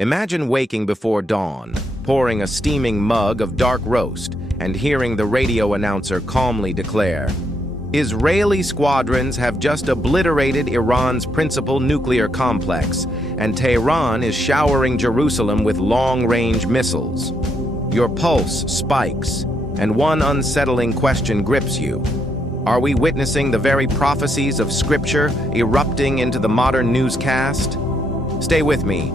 Imagine waking before dawn, pouring a steaming mug of dark roast, and hearing the radio announcer calmly declare, "Israeli squadrons have just obliterated Iran's principal nuclear complex, and Tehran is showering Jerusalem with long-range missiles." Your pulse spikes, and one unsettling question grips you. Are we witnessing the very prophecies of Scripture erupting into the modern newscast? Stay with me,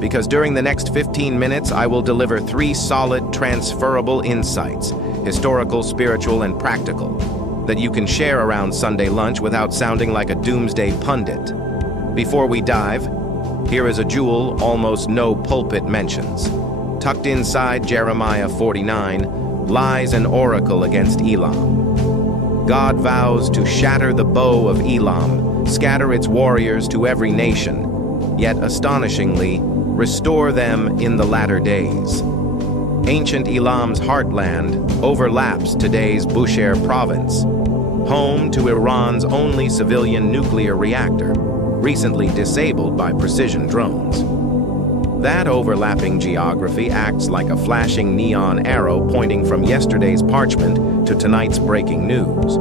because during the next 15 minutes I will deliver 3 solid, transferable insights, historical, spiritual, and practical, that you can share around Sunday lunch without sounding like a doomsday pundit. Before we dive, here is a jewel almost no pulpit mentions. Tucked inside Jeremiah 49 lies an oracle against Elam. God vows to shatter the bow of Elam, scatter its warriors to every nation, yet astonishingly, restore them in the latter days. Ancient Elam's heartland overlaps today's Bushehr province, home to Iran's only civilian nuclear reactor, recently disabled by precision drones. That overlapping geography acts like a flashing neon arrow pointing from yesterday's parchment to tonight's breaking news.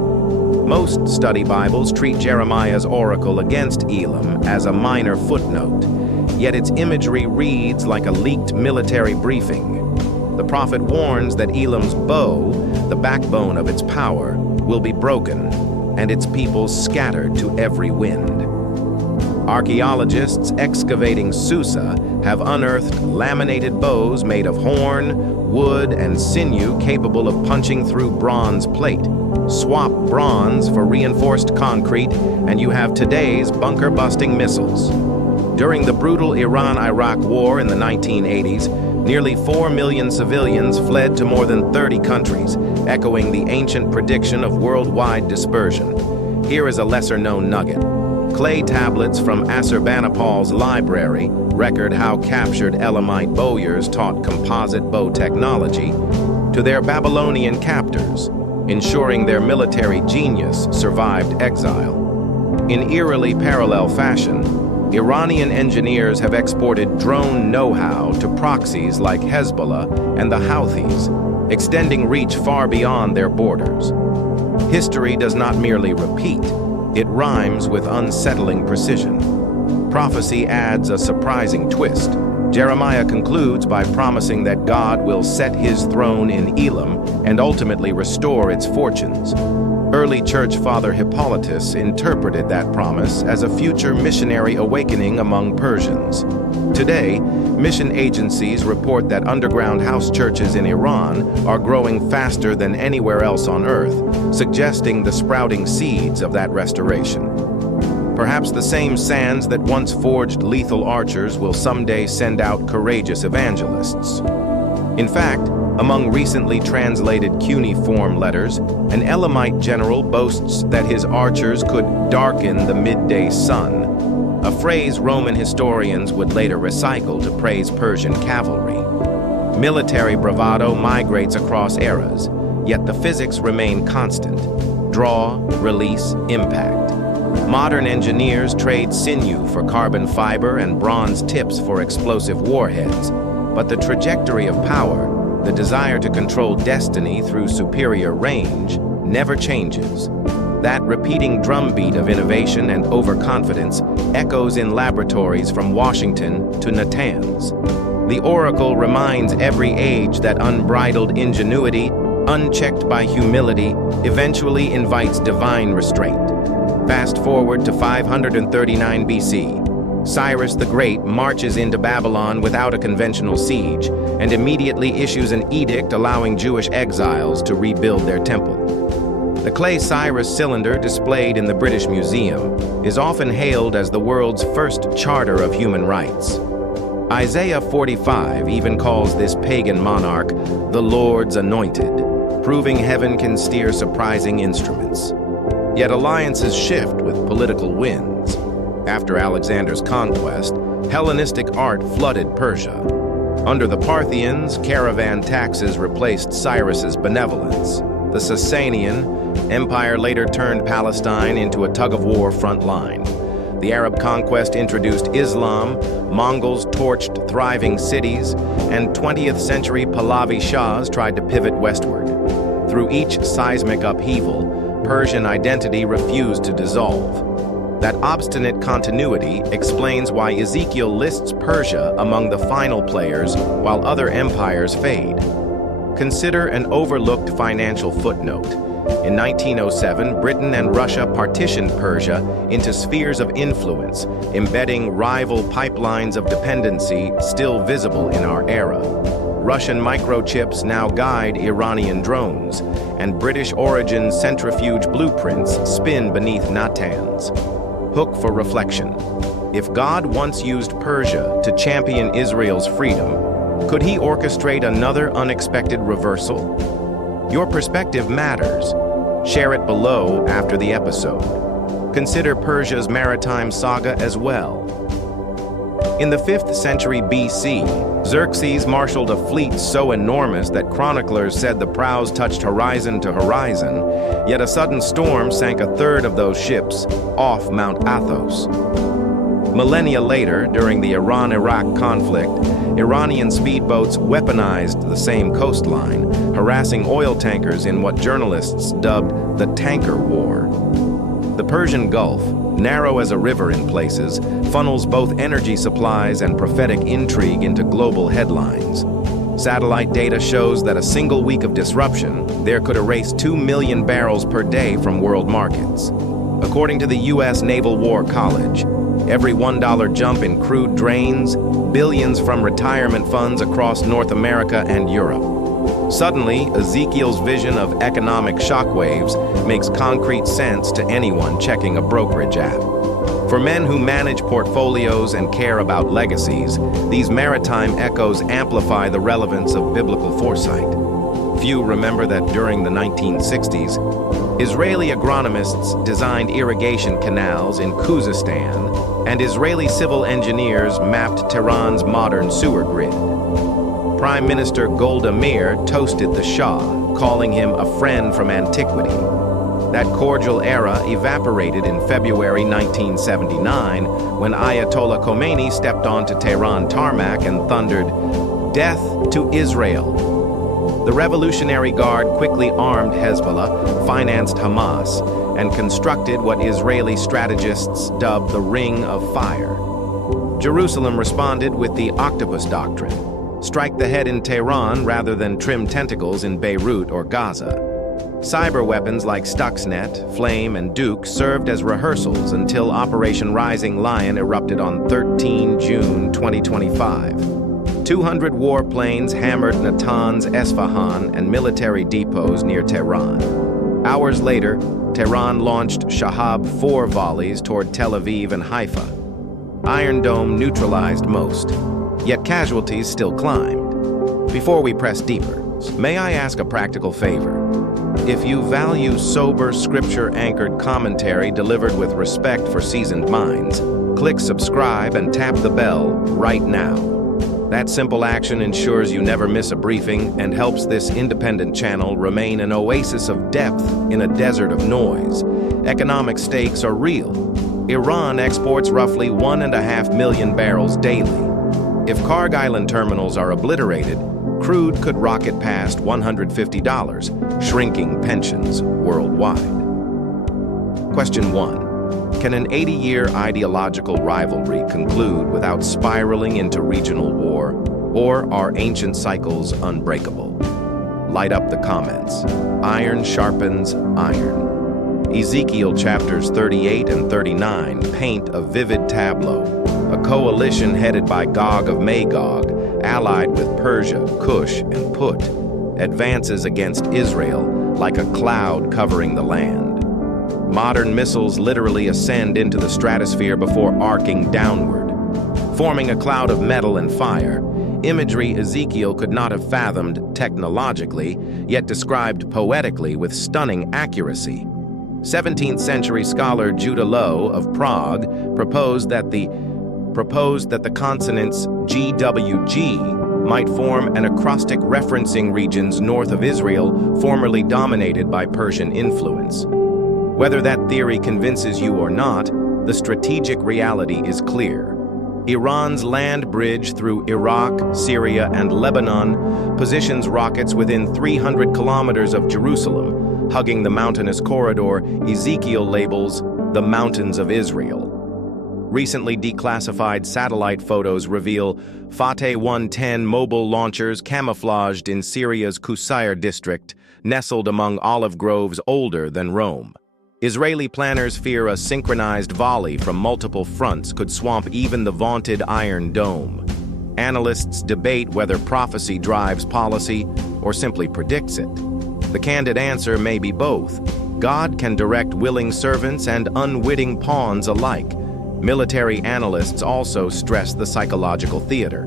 Most study Bibles treat Jeremiah's oracle against Elam as a minor footnote, yet its imagery reads like a leaked military briefing. The prophet warns that Elam's bow, the backbone of its power, will be broken, and its people scattered to every wind. Archaeologists excavating Susa have unearthed laminated bows made of horn, wood, and sinew capable of punching through bronze plate. Swap bronze for reinforced concrete, and you have today's bunker-busting missiles. During the brutal Iran-Iraq War in the 1980s, nearly 4 million civilians fled to more than 30 countries, echoing the ancient prediction of worldwide dispersion. Here is a lesser-known nugget. Clay tablets from Assurbanipal's library record how captured Elamite bowyers taught composite bow technology to their Babylonian captors, ensuring their military genius survived exile. In eerily parallel fashion, Iranian engineers have exported drone know-how to proxies like Hezbollah and the Houthis, extending reach far beyond their borders. History does not merely repeat, it rhymes with unsettling precision. Prophecy adds a surprising twist. Jeremiah concludes by promising that God will set his throne in Elam and ultimately restore its fortunes. Early church father Hippolytus interpreted that promise as a future missionary awakening among Persians. Today, mission agencies report that underground house churches in Iran are growing faster than anywhere else on earth, suggesting the sprouting seeds of that restoration. Perhaps the same sands that once forged lethal archers will someday send out courageous evangelists. In fact, among recently translated cuneiform letters, an Elamite general boasts that his archers could darken the midday sun, a phrase Roman historians would later recycle to praise Persian cavalry. Military bravado migrates across eras, yet the physics remain constant: draw, release, impact. Modern engineers trade sinew for carbon fiber and bronze tips for explosive warheads, but the trajectory of power, the desire to control destiny through superior range, never changes. That repeating drumbeat of innovation and overconfidence echoes in laboratories from Washington to Natanz. The oracle reminds every age that unbridled ingenuity, unchecked by humility, eventually invites divine restraint. Fast forward to 539 BC. Cyrus the Great marches into Babylon without a conventional siege and immediately issues an edict allowing Jewish exiles to rebuild their temple. The clay Cyrus cylinder displayed in the British Museum is often hailed as the world's first charter of human rights. Isaiah 45 even calls this pagan monarch the Lord's anointed, proving heaven can steer surprising instruments. Yet alliances shift with political winds. After Alexander's conquest, Hellenistic art flooded Persia. Under the Parthians, caravan taxes replaced Cyrus's benevolence. The Sasanian Empire later turned Palestine into a tug-of-war front line. The Arab conquest introduced Islam, Mongols torched thriving cities, and 20th century Pahlavi Shahs tried to pivot westward. Through each seismic upheaval, Persian identity refused to dissolve. That obstinate continuity explains why Ezekiel lists Persia among the final players while other empires fade. Consider an overlooked financial footnote. In 1907, Britain and Russia partitioned Persia into spheres of influence, embedding rival pipelines of dependency still visible in our era. Russian microchips now guide Iranian drones, and British-origin centrifuge blueprints spin beneath Natanz. Hook for reflection. If God once used Persia to champion Israel's freedom, could he orchestrate another unexpected reversal? Your perspective matters. Share it below after the episode. Consider Persia's maritime saga as well. In the 5th century BC, Xerxes marshaled a fleet so enormous that chroniclers said the prows touched horizon to horizon, yet a sudden storm sank a third of those ships off Mount Athos. Millennia later, during the Iran-Iraq conflict, Iranian speedboats weaponized the same coastline, harassing oil tankers in what journalists dubbed the tanker war. The Persian Gulf, narrow as a river in places, funnels both energy supplies and prophetic intrigue into global headlines. Satellite data shows that a single week of disruption there could erase 2 million barrels per day from world markets. According to the U.S. Naval War College, every $1 jump in crude drains billions from retirement funds across North America and Europe. Suddenly, Ezekiel's vision of economic shockwaves makes concrete sense to anyone checking a brokerage app. For men who manage portfolios and care about legacies, these maritime echoes amplify the relevance of biblical foresight. Few remember that during the 1960s, Israeli agronomists designed irrigation canals in Khuzestan, and Israeli civil engineers mapped Tehran's modern sewer grid. Prime Minister Golda Meir toasted the Shah, calling him a friend from antiquity. That cordial era evaporated in February 1979 when Ayatollah Khomeini stepped onto Tehran tarmac and thundered, "Death to Israel." The Revolutionary Guard quickly armed Hezbollah, financed Hamas, and constructed what Israeli strategists dubbed the Ring of Fire. Jerusalem responded with the Octopus Doctrine: strike the head in Tehran rather than trim tentacles in Beirut or Gaza. Cyber weapons like Stuxnet, Flame, and Duke served as rehearsals until Operation Rising Lion erupted on 13 June 2025. 200 warplanes hammered Natanz, Esfahan, and military depots near Tehran. Hours later, Tehran launched Shahab 4 volleys toward Tel Aviv and Haifa. Iron Dome neutralized most, yet casualties still climbed. Before we press deeper, may I ask a practical favor? If you value sober, scripture-anchored commentary delivered with respect for seasoned minds, click subscribe and tap the bell right now. That simple action ensures you never miss a briefing and helps this independent channel remain an oasis of depth in a desert of noise. Economic stakes are real. Iran exports roughly 1.5 million barrels daily. If Karg Island terminals are obliterated, crude could rocket past $150, shrinking pensions worldwide. Question 1. Can an 80-year ideological rivalry conclude without spiraling into regional war, or are ancient cycles unbreakable? Light up the comments. Iron sharpens iron. Ezekiel chapters 38 and 39 paint a vivid tableau. A coalition headed by Gog of Magog, allied with Persia, Cush, and Put, advances against Israel like a cloud covering the land. Modern missiles literally ascend into the stratosphere before arcing downward. Forming a cloud of metal and fire, imagery Ezekiel could not have fathomed technologically, yet described poetically with stunning accuracy. 17th century scholar Judah Lowe of Prague proposed that the consonants GWG might form an acrostic referencing regions north of Israel formerly dominated by Persian influence. Whether that theory convinces you or not, the strategic reality is clear. Iran's land bridge through Iraq, Syria, and Lebanon positions rockets within 300 kilometers of Jerusalem, hugging the mountainous corridor Ezekiel labels the Mountains of Israel. Recently declassified satellite photos reveal Fateh 110 mobile launchers camouflaged in Syria's Qusayr district, nestled among olive groves older than Rome. Israeli planners fear a synchronized volley from multiple fronts could swamp even the vaunted Iron Dome. Analysts debate whether prophecy drives policy or simply predicts it. The candid answer may be both. God can direct willing servants and unwitting pawns alike. Military analysts also stress the psychological theater.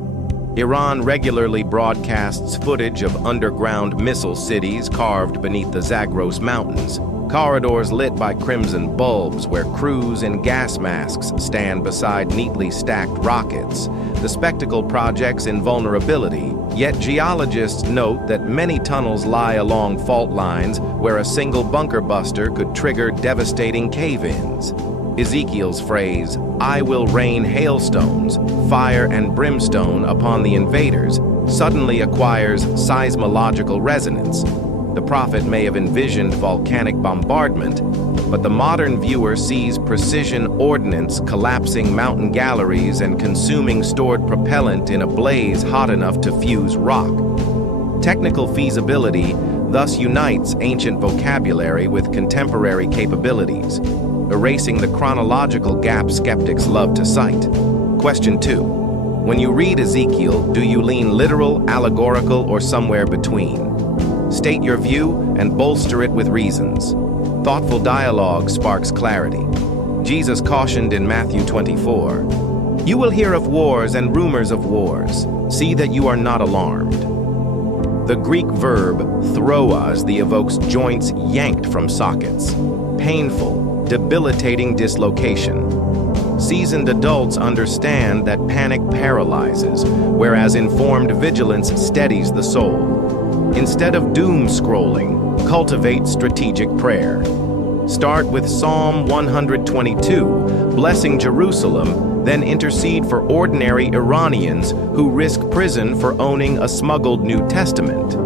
Iran regularly broadcasts footage of underground missile cities carved beneath the Zagros Mountains, corridors lit by crimson bulbs where crews in gas masks stand beside neatly stacked rockets. The spectacle projects invulnerability, yet geologists note that many tunnels lie along fault lines where a single bunker buster could trigger devastating cave-ins. Ezekiel's phrase, "I will rain hailstones, fire and brimstone upon the invaders," suddenly acquires seismological resonance. The prophet may have envisioned volcanic bombardment, but the modern viewer sees precision ordnance collapsing mountain galleries and consuming stored propellant in a blaze hot enough to fuse rock. Technical feasibility thus unites ancient vocabulary with contemporary capabilities, erasing the chronological gap skeptics love to cite. Question 2. When you read Ezekiel, do you lean literal, allegorical, or somewhere between? State your view and bolster it with reasons. Thoughtful dialogue sparks clarity. Jesus cautioned in Matthew 24, "You will hear of wars and rumors of wars. See that you are not alarmed." The Greek verb throas evokes joints yanked from sockets. Painful, debilitating dislocation. Seasoned adults understand that panic paralyzes, whereas informed vigilance steadies the soul. Instead of doom scrolling, cultivate strategic prayer. Start with Psalm 122, blessing Jerusalem, then intercede for ordinary Iranians who risk prison for owning a smuggled New Testament.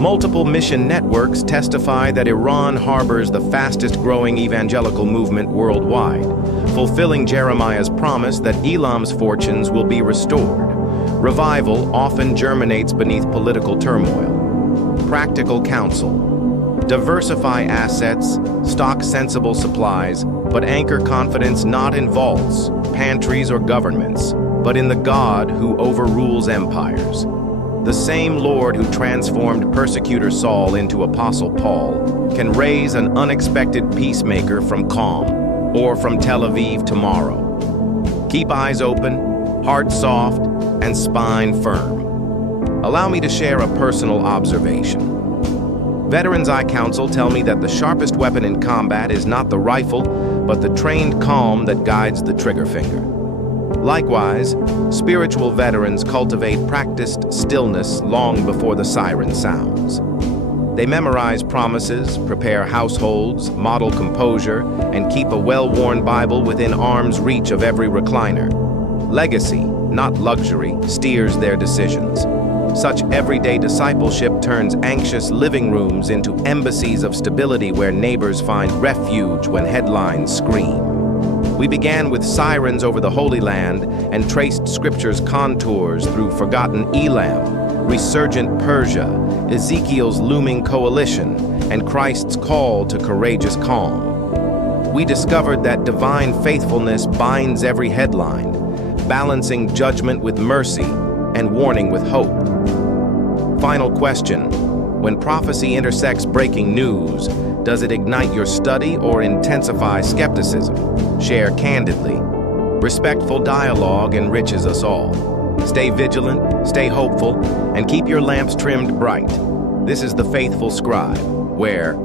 Multiple mission networks testify that Iran harbors the fastest-growing evangelical movement worldwide, fulfilling Jeremiah's promise that Elam's fortunes will be restored. Revival often germinates beneath political turmoil. Practical counsel. Diversify assets, stock sensible supplies, but anchor confidence not in vaults, pantries, or governments, but in the God who overrules empires. The same Lord who transformed persecutor Saul into Apostle Paul can raise an unexpected peacemaker from Qom or from Tel Aviv tomorrow. Keep eyes open, heart soft, and spine firm. Allow me to share a personal observation. Veterans I counsel tell me that the sharpest weapon in combat is not the rifle, but the trained calm that guides the trigger finger. Likewise, spiritual veterans cultivate practiced stillness long before the siren sounds. They memorize promises, prepare households, model composure, and keep a well-worn Bible within arm's reach of every recliner. Legacy, not luxury, steers their decisions. Such everyday discipleship turns anxious living rooms into embassies of stability where neighbors find refuge when headlines scream. We began with sirens over the Holy Land and traced Scripture's contours through forgotten Elam, resurgent Persia, Ezekiel's looming coalition, and Christ's call to courageous calm. We discovered that divine faithfulness binds every headline, balancing judgment with mercy and warning with hope. Final question: when prophecy intersects breaking news, does it ignite your study or intensify skepticism? Share candidly. Respectful dialogue enriches us all. Stay vigilant, stay hopeful, and keep your lamps trimmed bright. This is the Faithful Scribe, where